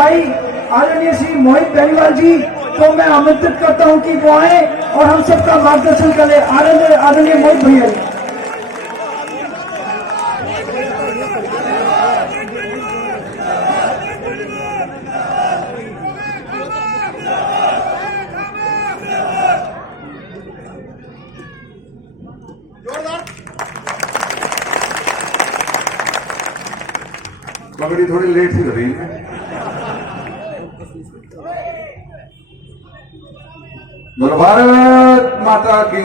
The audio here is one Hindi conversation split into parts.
भाई आदरणीय श्री मोहित बेनीवाल जी को मैं आमंत्रित करता हूं कि वो आए और हम सबका मार्गदर्शन करें। आदरणीय मोहित भैया जी। पगड़ी थोड़ी लेट सी रही है। बोलो भारत माता की।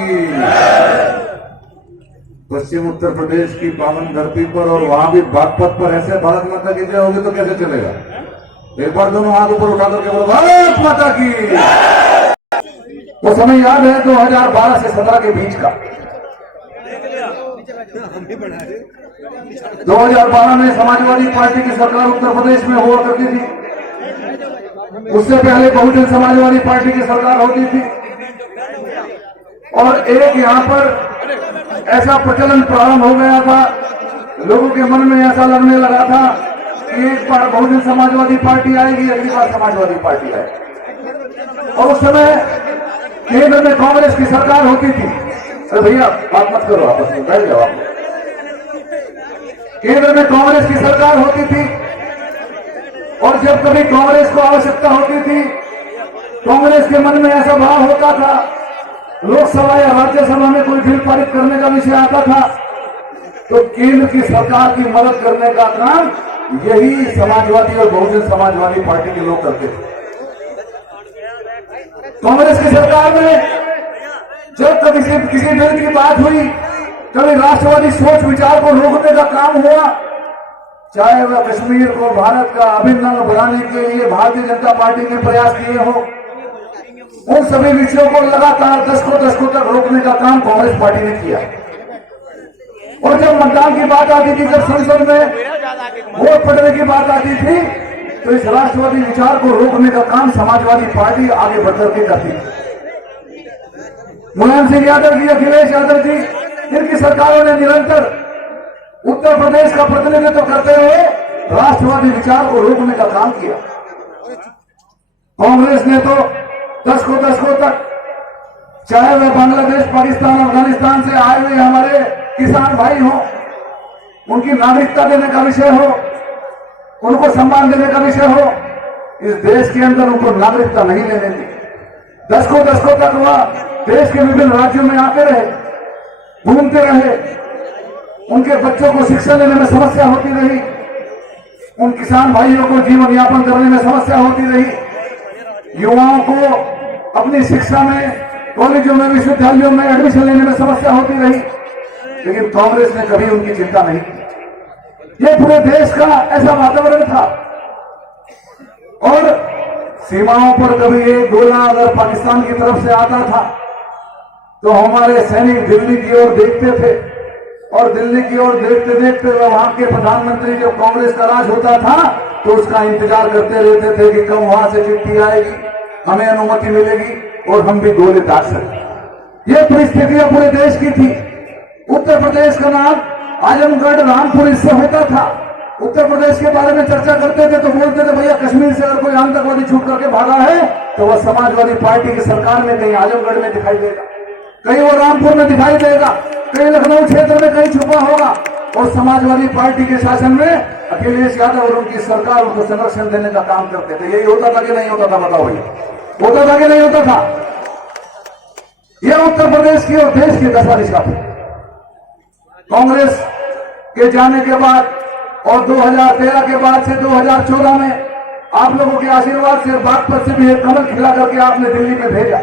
पश्चिम उत्तर प्रदेश की पावन धरती पर और वहां भी बागपत पर ऐसे भारत माता की जय होगी तो कैसे चलेगा। एक बार दोनों हाथ ऊपर उठा करके बोलो भारत माता की। वो समय याद है 2012 से 17 के बीच का। 2012 में समाजवादी पार्टी की सरकार उत्तर प्रदेश में हुआ करती थी। उससे पहले बहुजन समाजवादी पार्टी की सरकार होती थी और एक यहां पर ऐसा प्रचलन प्रारंभ हो गया था, लोगों के मन में ऐसा लगने लगा था कि एक बार बहुजन समाजवादी पार्टी आएगी, अगली बार समाजवादी पार्टी आएगी। और उस समय केंद्र में कांग्रेस की सरकार होती थी। अरे भैया बात मत करो, आपस में बैठ जाओ। केंद्र में कांग्रेस की सरकार होती थी और जब कभी कांग्रेस को आवश्यकता होती थी, कांग्रेस के मन में ऐसा भाव होता था, लोकसभा या राज्यसभा में कोई बिल पारित करने का विषय आता था तो केंद्र की सरकार की मदद करने का काम यही समाजवादी और बहुजन समाजवादी पार्टी के लोग करते थे। कांग्रेस की सरकार में जब कभी किसी बिल की बात हुई, कभी राष्ट्रवादी सोच विचार को रोकने का काम हुआ, चाहे वह कश्मीर को भारत का अभिन्न अंग बनाने के लिए भारतीय जनता पार्टी ने प्रयास किए हो, उन सभी विषयों को लगातार दशकों तक रोकने का काम कांग्रेस पार्टी ने किया। और जब मतदान की बात आती थी, जब संसद में वोट पड़ने की बात आती थी, तो इस राष्ट्रवादी विचार को रोकने का काम समाजवादी पार्टी आगे बढ़ करके करती थी। मुलायम सिंह यादव जी, अखिलेश यादव जी, इनकी सरकारों ने निरंतर उत्तर प्रदेश का प्रतिनिधित्व करते हुए राष्ट्रवादी विचार को रोकने का काम किया। कांग्रेस ने तो दशकों तक, चाहे वह बांग्लादेश, पाकिस्तान, अफगानिस्तान से आए हुए हमारे किसान भाई हो, उनकी नागरिकता देने का विषय हो, उनको सम्मान देने का विषय हो, इस देश के अंदर उनको नागरिकता नहीं लेने दी। दशकों तक वह देश के विभिन्न राज्यों में आते रहे, घूमते रहे, उनके बच्चों को शिक्षा लेने में समस्या होती रही, उन किसान भाइयों को जीवन यापन करने में समस्या होती रही, युवाओं को अपनी शिक्षा में, कॉलेजों में, विश्वविद्यालयों में एडमिशन लेने में समस्या होती रही, लेकिन कांग्रेस ने कभी उनकी चिंता नहीं की। ये पूरे देश का ऐसा वातावरण था। और सीमाओं पर कभी एक गोला अगर पाकिस्तान की तरफ से आता था तो हमारे सैनिक दिल्ली की ओर देखते थे और दिल्ली की ओर देखते देखते वहां के प्रधानमंत्री, जब कांग्रेस का राज होता था तो उसका इंतजार करते रहते थे कि कब वहां से चिट्ठी आएगी, हमें अनुमति मिलेगी और हम भी गोले दाग सकते। ये परिस्थितियां पूरे देश की थी। उत्तर प्रदेश का नाम आजमगढ़, रामपुर इससे होता था। उत्तर प्रदेश के बारे में चर्चा करते थे तो बोलते थे भैया कश्मीर से अगर कोई आतंकवादी छूट करके भागा है तो वह समाजवादी पार्टी की सरकार में कहीं आजमगढ़ में दिखाई देगा, कहीं वो रामपुर में दिखाई देगा, कहीं लखनऊ क्षेत्र में कहीं छुपा होगा। और समाजवादी पार्टी के शासन में अखिलेश यादव और उनकी सरकार उनको संरक्षण देने का काम करते थे। यही होता था कि नहीं होता था, बताओ भैया, होता था कि नहीं होता था। यह उत्तर प्रदेश की और देश की दशा दिशा थी। कांग्रेस के जाने के बाद और 2013 के बाद से 2014 में आप लोगों के आशीर्वाद से बागपत से भी एक कमल खिला करके आपने दिल्ली में भेजा।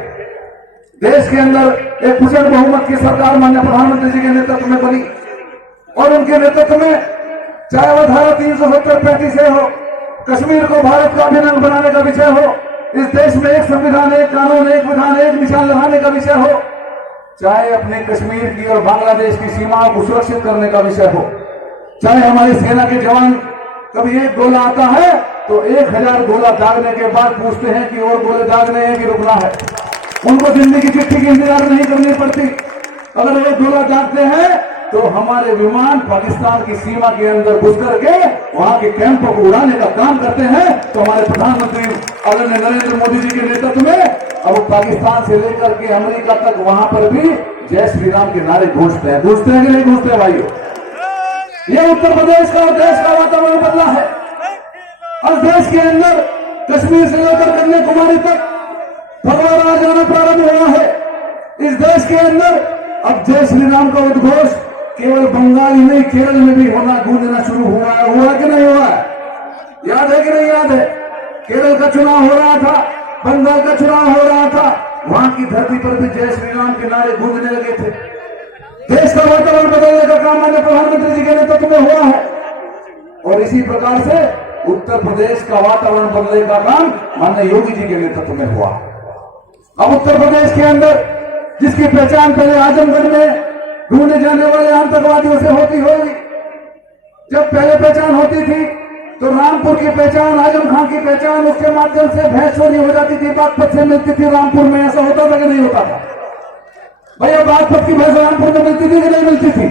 देश के अंदर एक कुशल बहुमत की सरकार माननीय प्रधानमंत्री जी के नेतृत्व में बनी और उनके नेतृत्व में चाहे वह धारा 370-35 से हो, कश्मीर को भारत का अभिन्न अंग बनाने का विषय हो, इस देश में एक संविधान, एक कानून, एक विधान, एक निशान लगाने का विषय हो, चाहे अपने कश्मीर की और बांग्लादेश की सीमाओं को सुरक्षित करने का विषय हो, चाहे हमारी सेना के जवान कभी एक गोला आता है तो 1000 गोला दागने के बाद पूछते हैं कि और गोले दागने हैं कि रुकना है। उनको दिल्ली की चिट्ठी की इंतजार नहीं करनी पड़ती। अगर एक गोला दागते हैं तो हमारे विमान पाकिस्तान की सीमा के अंदर घुस करके वहां के कैंपों को उड़ाने का काम करते हैं, तो हमारे प्रधानमंत्री आदरणीय नरेंद्र मोदी जी के नेतृत्व में अब पाकिस्तान से लेकर के अमेरिका तक वहां पर भी जय श्री राम के नारे गूंजते हैं कि नहीं गूंजते भाइयों? ये उत्तर प्रदेश का और देश का वातावरण बदला है। और देश के अंदर कश्मीर से लेकर कन्याकुमारी तक भगवा राज आना प्रारंभ हुआ है। इस देश के अंदर अब जय श्री राम का उद्घोष केवल बंगाल ही नहीं, केरल में भी गूंजना शुरू हुआ कि नहीं हुआ है? याद है कि नहीं याद है? केरल का चुनाव हो रहा था, बंगाल का चुनाव हो रहा था, वहां की धरती पर भी जय श्री राम के नारे गूंजने लगे थे। देश का वातावरण बदलने का काम माननीय प्रधानमंत्री जी के नेतृत्व में हुआ है। और इसी प्रकार से उत्तर प्रदेश का वातावरण बदलने का काम माननीय योगी जी के नेतृत्व में हुआ। अब उत्तर प्रदेश के अंदर जिसकी पहचान पहले आजमगढ़ में ढूंढे जाने वाले आतंकवादियों से होती होगी, जब पहले पहचान होती थी तो रामपुर की पहचान, आजम खान की पहचान, उसके माध्यम से भैंस चोरी हो जाती थी, बागपत से मिलती थी रामपुर में। ऐसा होता था कि नहीं होता था भैया? बागपत की भैंस रामपुर में मिलती थी कि नहीं मिलती थी?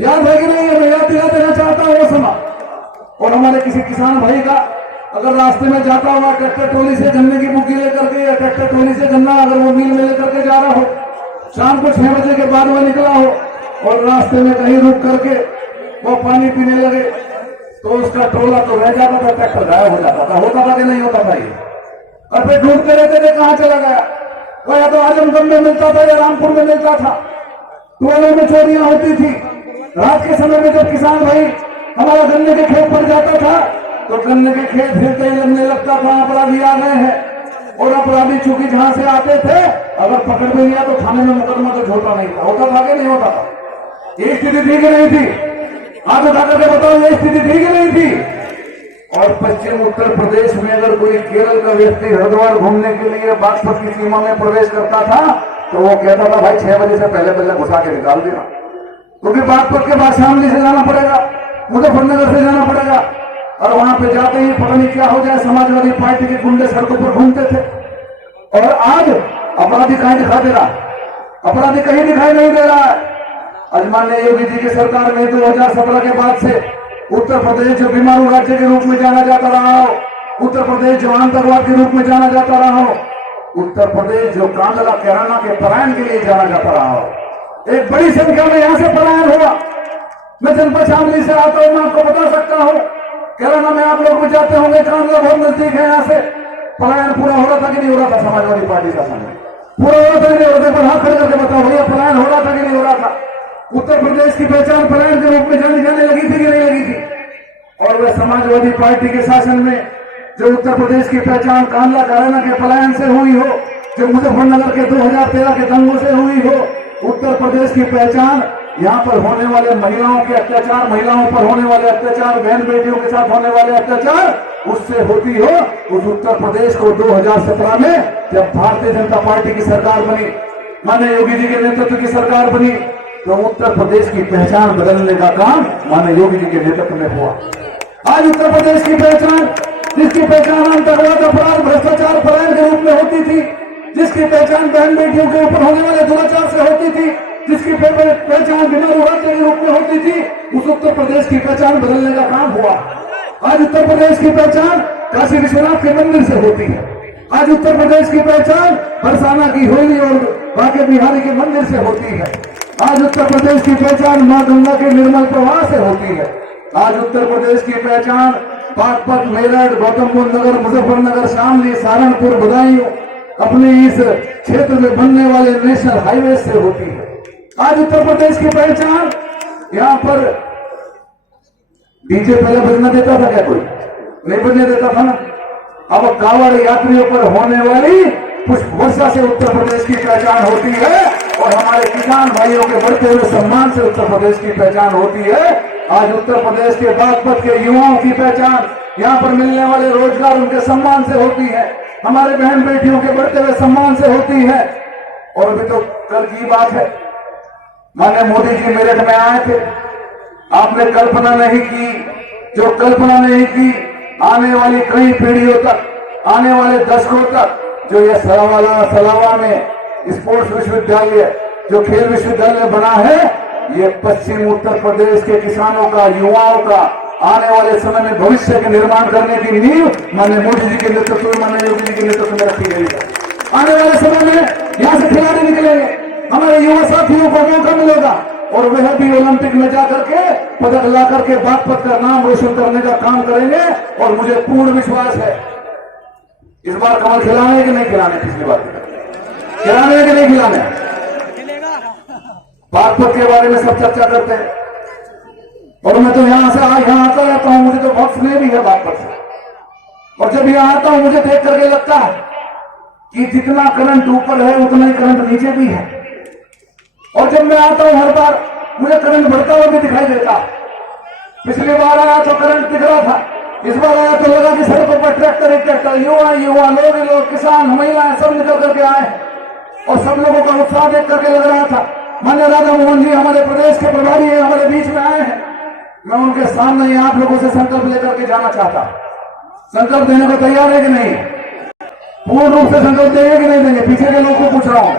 याद है कि नहीं? मैं याद दिला देना चाहता हूं वो समय। और हमारे किसी किसान भाई का अगर रास्ते में जाता हुआ ट्रैक्टर ट्रॉली से गन्ने की बुकी लेकर के, या ट्रैक्टर ट्रॉली से गन्ना अगर वो मिल में लेकर के जा रहा हो, शाम को 6 बजे के बाद वो निकला हो और रास्ते में कहीं रुक करके वो पानी पीने लगे, तो उसका टोला तो रह जाता था, ट्रैक्टर गायब हो जाता था। होता था कि नहीं होता था ये? और फिर ढूंढते रहते थे कहां चला गया। वो या तो आजमगढ़ में मिलता था या रामपुर में मिलता था। टोलों में चोरियां होती थी। रात के समय में जब किसान भाई हमारा गन्ने के खेत पर जाता था तो गन्ने के खेत फिरते ही लगने लगता था अपराधी आ गए हैं। और अपराधी चूंकि जहां से आते थे, अगर पकड़ में लिया तो थाने में मुकदमा तो होता नहीं था। होता था कि नहीं होता था? ये स्थिति थी कि नहीं थी? हाथ उठा करके बताओ, ये स्थिति थी कि नहीं थी? और पश्चिम उत्तर प्रदेश में अगर कोई केरल का व्यक्ति हरिद्वार घूमने के लिए बागपत की सीमा में प्रवेश करता था तो वो कहता था भाई 6 बजे से पहले घुसा के निकाल देना, क्योंकि बागपत के बाद शामली से जाना पड़ेगा, मुजफ्फरनगर से जाना पड़ेगा। और वहां पे जाते ही पता नहीं क्या हो जाए, समाजवादी पार्टी के गुंडे सड़कों पर घूमते थे। और आज अपराधी कहीं दिखा दे रहा? अपराधी कहीं दिखाई नहीं दे रहा है। आज माननीय योगी जी की सरकार ने 2017 के बाद से उत्तर प्रदेश जो बीमारू राज्य के रूप में जाना जाता रहा हो, उत्तर प्रदेश जो आतंकवाद के रूप में जाना जाता रहा हो, उत्तर प्रदेश जो कांगड़ा कैराना के पलायन के लिए जाना जाता रहा हो, एक बड़ी संख्या में यहां से पलायन हुआ। मैं जनपद शामली से आता हूं, मैं आपको बता सकता हूं, कैराना में आप लोग भी जाते होंगे, कांगड़ा बहुत नजदीक है यहाँ से। पलायन पूरा हो रहा था कि नहीं हो रहा था? समाजवादी पार्टी का समय पूरा हो रहा था कि नहीं हो रहा था? हाथ खड़े करके बताओ भैया, पलायन हो रहा था कि नहीं हो रहा था? उत्तर प्रदेश की पहचान पलायन के रूप में जाने लगी थी कि नहीं लगी थी? और वह समाजवादी पार्टी के शासन में जो उत्तर प्रदेश की पहचान कांगड़ा कैराना के पलायन से हुई हो, जो मुजफ्फरनगर के 2013 के दंगों से हुई हो, उत्तर प्रदेश की पहचान यहाँ पर होने वाले महिलाओं के अत्याचार, महिलाओं पर होने वाले अत्याचार, बहन बेटियों के साथ होने वाले अत्याचार, उससे होती हो। उस उत्तर प्रदेश को 2017 में जब भारतीय जनता पार्टी की सरकार बनी, माननीय योगी जी के नेतृत्व की सरकार बनी, तो उत्तर प्रदेश की पहचान बदलने का काम माननीय योगी जी के नेतृत्व में हुआ। आज उत्तर प्रदेश की पहचान, जिसकी पहचान आतंकवाद, अपराध, भ्रष्टाचार, पलायन के रूप में होती थी, जिसकी पहचान बहन बेटियों के ऊपर होने वाले दुराचार से होती थी, जिसकी पहचान बीमारू राज्य के रूप में होती थी, उस उत्तर प्रदेश की पहचान बदलने का काम हुआ। आज उत्तर प्रदेश की पहचान काशी विश्वनाथ के मंदिर से होती है। आज उत्तर प्रदेश की पहचान बरसाना की होली और बांके बिहारी के मंदिर से होती है। आज उत्तर प्रदेश की पहचान मां गंगा के निर्मल प्रवाह से होती है। आज उत्तर प्रदेश की पहचान बागपत, मेरठ, गौतम बुद्ध नगर, मुजफ्फरनगर, शामली, सहारनपुर, बदायूं, अपने इस क्षेत्र में बनने वाले नेशनल हाईवे से होती है। आज उत्तर प्रदेश की पहचान यहां पर डीजे पहले बजने देता था क्या? कोई नहीं बजने देता था ना। अब कांवड़ यात्रियों पर होने वाली पुष्प वर्षा से उत्तर प्रदेश की पहचान होती है। और हमारे किसान भाइयों के बढ़ते हुए सम्मान से उत्तर प्रदेश की पहचान होती है। आज उत्तर प्रदेश के बागपत के युवाओं की पहचान, यहाँ पर मिलने वाले रोजगार उनके सम्मान से होती है, हमारे बहन बेटियों के बढ़ते हुए सम्मान से होती है। और अभी तो कल की बात है, माननीय मोदी जी मेरठ में आए थे। आपने कल्पना नहीं की, जो कल्पना नहीं की आने वाली कई पीढ़ियों तक, आने वाले दशकों तक, जो ये सलावा में स्पोर्ट्स विश्वविद्यालय, जो खेल विश्वविद्यालय बना है, ये पश्चिम उत्तर प्रदेश के किसानों का, युवाओं का, आने वाले समय में भविष्य के निर्माण करने की नींव माननीय मोदी जी के नेतृत्व में, माननीय योगी जी के नेतृत्व में रखी गई है। आने वाले समय में यहाँ से खिलाड़ी निकलेंगे, हमारे युवा साथियों को मौका मिलेगा और वह भी ओलंपिक में जाकर के पदक ला करके बागपत का नाम रोशन करने का काम करेंगे। और मुझे पूर्ण विश्वास है इस बार कमल खिलाने कि नहीं खिलाने, पिछली बार खिलाने कि नहीं खिलाने। बागपत के बारे में सब चर्चा करते हैं और मैं तो यहां से यहाँ आता रहता हूं, मुझे तो बहुत स्नेह भी है बागपत से। और जब यहां आता हूं मुझे देख करके लगता है कि जितना करंट ऊपर है उतना ही करंट नीचे भी है। और जब मैं आता हूं हर बार मुझे करंट बढ़ता हुआ भी दिखाई देता। पिछली बार आया तो करंट दिख रहा था, इस बार आया तो लगा कि सड़कों पर ट्रैक्टर ही ट्रैक्टर, युवा लोग किसान महिलाएं सब निकल करके आए और सब लोगों का उत्साह देख करके लग रहा था। माननीय राधा मोहन जी हमारे प्रदेश के प्रभारी हैं, हमारे बीच में आए हैं। मैं उनके सामने आप लोगों से संकल्प लेकर के जाना चाहता। संकल्प देने को तैयार है कि नहीं? पूर्ण रूप से संकल्प देंगे कि नहीं देंगे? पीछे के लोग को पूछ रहा हूं।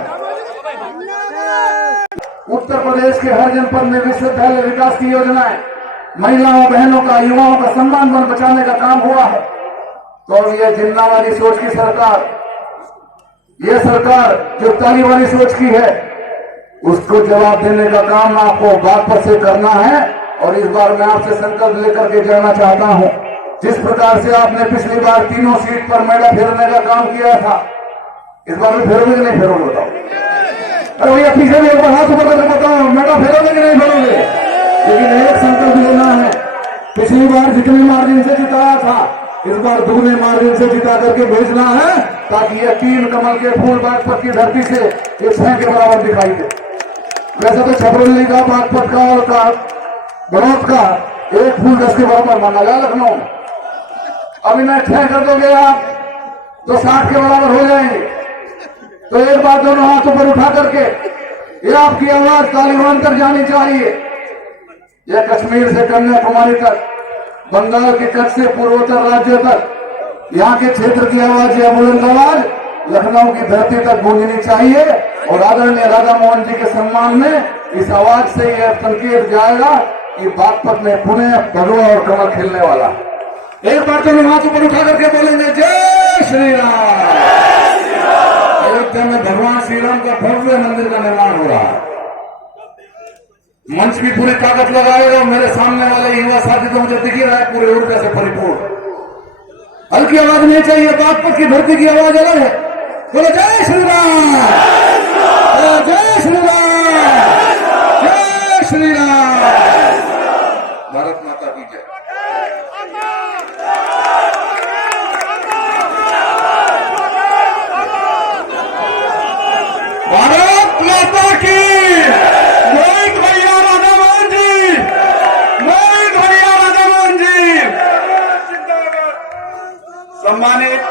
उत्तर प्रदेश के हर जनपद में विश्वविद्यालय विकास की योजनाएं, महिलाओं बहनों का युवाओं का सम्मान बन बचाने का काम हुआ है। तो ये जिन्नावादी सोच की सरकार, ये सरकार जो तालिबानी सोच की है, उसको जवाब देने का काम आपको बागपत से करना है। और इस बार मैं आपसे संकल्प लेकर के जाना चाहता हूं। जिस प्रकार से आपने पिछली बार तीनों सीट पर मेला फेरने का काम किया था, इस बार भी फेरोगे कि नहीं फेरोगे बताओ? अरे भैया पीछे भी एक बार हाथ ऊपर करके बताओ, मेला फेरोगे कि नहीं फेरोगे? लेकिन एक संकल्प लेना है, पिछली बार जितने मार्जिन से जिताया था इस बार दुगने मार्जिन से जिता करके भेजना है, ताकि ये 3 कमल के फूल बागपत की धरती से ये 6 के बराबर दिखाई दे। वैसे तो छपरौली का, बागपत का और बड़ौद का एक फूल 10 के बराबर माना गया लखनऊ में। अभी मैं 6 कर दोगे आप तो 60 के बराबर हो जाएंगे। तो एक बार दोनों हाथ ऊपर उठा करके ये आपकी आवाज तालिबान तक जानी चाहिए। यह कश्मीर से कन्याकुमारी तक, बंगाल के कच्छ से पूर्वोत्तर राज्यों तक, यहाँ के क्षेत्र की आवाज या बुलंद आवाज लखनऊ की धरती तक गूंजनी चाहिए। और आदरणीय राधा मोहन जी के सम्मान में इस आवाज से यह संकेत जाएगा कि बागपत में पुनः भगवा और कमल खिलने वाला। एक बार तो हाथ ऊपर उठा करके बोलेंगे जय श्री राम। अयोध्या में भगवान श्री राम का भव्य मंदिर का निर्माण हो रहा है। मंच की पूरी ताकत लगाएगा। मेरे सामने वाले युवा साथी तो मुझे दिख ही रहा है पूरी ऊर्जा से परिपूर्ण। हल्की आवाज नहीं चाहिए, बागपत की धरती की आवाज अलग है। बोलो जय श्री राम, जय श्री राम, जय श्री राम। भारत माता की जय। भारत माता की। मोहित भैया राधा मोहन जी, मोहित भैया राधा मोहन जी। सम्मानित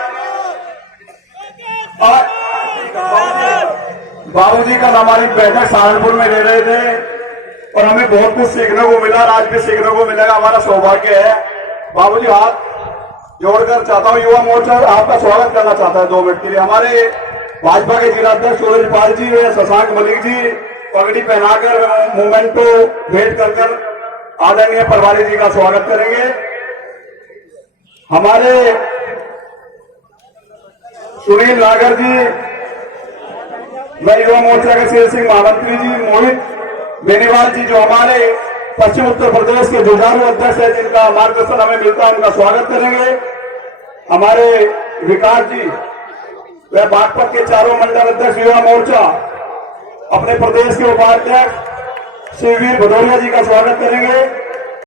बाबूजी का हमारी बैठक सहारनपुर में ले रहे थे और हमें बहुत कुछ सीखने को मिला। आज भी सीखने को मिलेगा, हमारा सौभाग्य है। बाबूजी हाथ जोड़कर चाहता हूं, युवा मोर्चा आपका स्वागत करना चाहता है 2 मिनट के लिए। हमारे भाजपा के जिलाध्यक्ष सूरज पाल जी व शशांक मलिक जी पगड़ी पहनाकर मोमेंटो भेंट कर आदरणीय प्रभारी जी का स्वागत करेंगे। हमारे सुनील नागर जी, मैं युवा मोर्चा के शेर सिंह महामंत्री जी, मोहित बेनीवाल जी जो हमारे पश्चिम उत्तर प्रदेश के जुझारू अध्यक्ष है, जिनका मार्गदर्शन हमें मिलता है, उनका स्वागत करेंगे। हमारे विकास जी वह बागपत के चारों मंडल अध्यक्ष युवा मोर्चा, अपने प्रदेश के उपाध्यक्ष श्री वीर भदौरिया जी का स्वागत करेंगे।